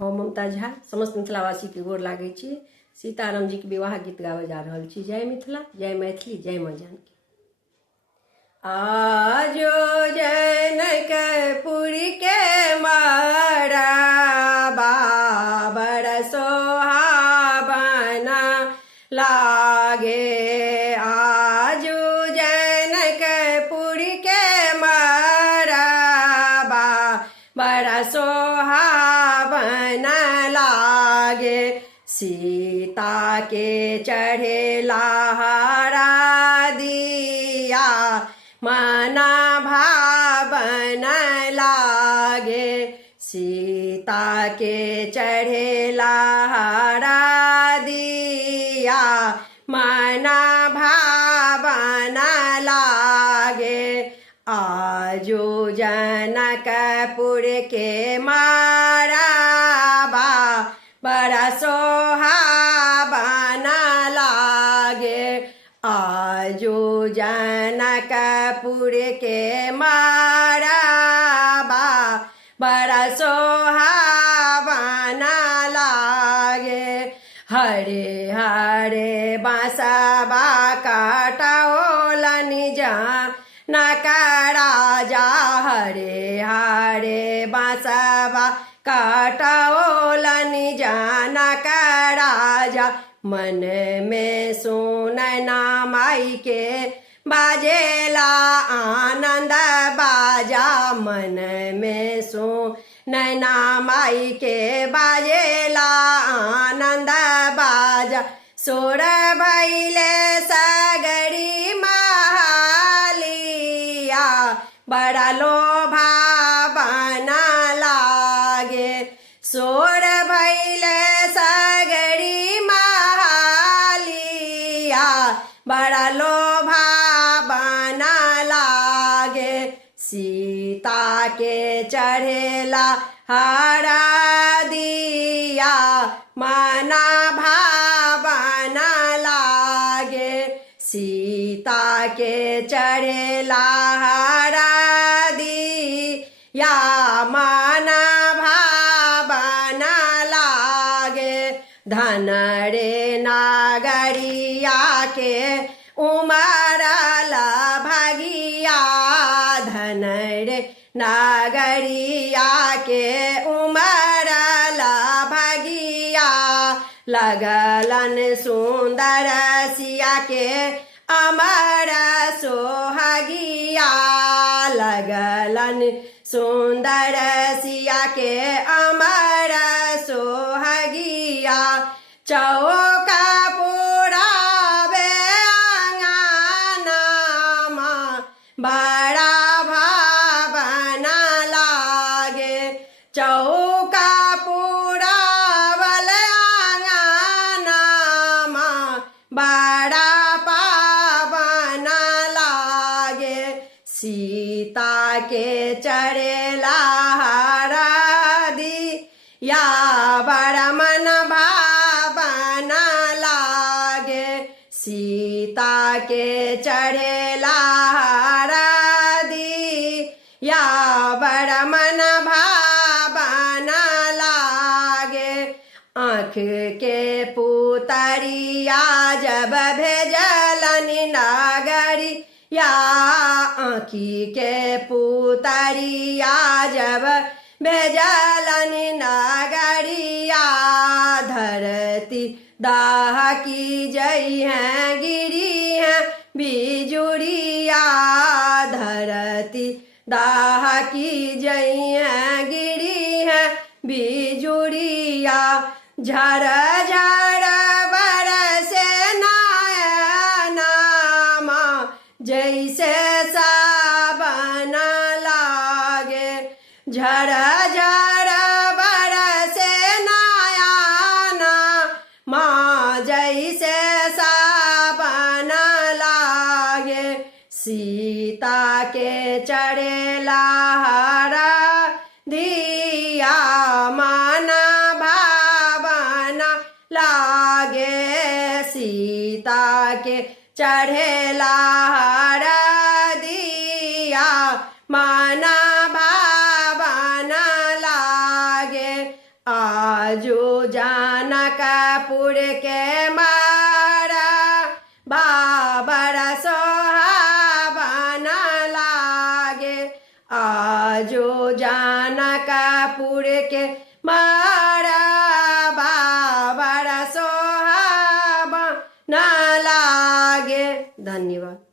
हम ममता झा समस्त मिथिलावासी के गोर लागै छी। सीताराम जी के विवाह गीत गावे जा रहल छी। जय मिथिला, जय मैथिली, जय माँ जानकी। आजो जनकपुर के मड़बा बड़ सोहावना लागे। आजो जनकपुर के मड़बा बड़ सोहावना लागे। सीता के चढ़ेला हरा दिया मना भावन लागे। सीता के चढ़ेला हरा दिया मना भावन लागे। आजो जनकपुर के मड़बा बड़ा सोहावन लागे। आजो जनकपुर के मड़बा बड़ा सोहावन लागे। हरे हरे बांसबा काटोलन जा नकराजा। हरे हरे बांसबा काटोलन जा नकराजा। मन में सुनना माई के बाजेला आनंद बाजा। मन में सुनना माई के बाजेला आनंद बाजा। सोर भैले सगरी महालिया बड़ा लोभावन लागे। सोर भैले सगरी महालिया बड़ा लोभावन लागे। सीता के चढ़ेला हरा दिया मना भावन लागे। सीता के चढ़ेला हरा दिया मना भावन लागे। धन रे नागरिया के उमरल भगिया। धन रे नागरिया के उमरल भगिया। लगलन सुंदर सिया के अमर सोहगिया। लगलन सुंदर सिया के अमर सोहगिया। चौका पुरावे आंगनमा बड़ा भावन लागे। चौका पुरावल आंगनमा बड़ा पावन लागे। सीता के चढ़ेला हरा दिया बड़ा मन भावन लागे। सीता के चढ़ेला हरा दिया बड़ा मन भावन लागे। आँख के पुतरिया जब भेजलन नागरिया। आँखी के पुतरिया जब भेजलन नागरिया। धरती दाह की जई हैं गिरी हैं बिजुड़िया। धरती दाह की जई हैं गिरी हैं बिजुड़िया। झर झर बरसे नयनमा जैसे सावन लागे। झर झर बरसे नयनमा जैसे सावन लागे। सीता के चढ़ेला हरा दिया मना भावन लागे। सीता के चढ़ेला हरा दिया मना भावन लागे। आजो जनकपुर के मारा बाबरा सोहावन लागे। आजो जनकपुर के मारा बाबरा सोहावन लागे। धन्यवाद।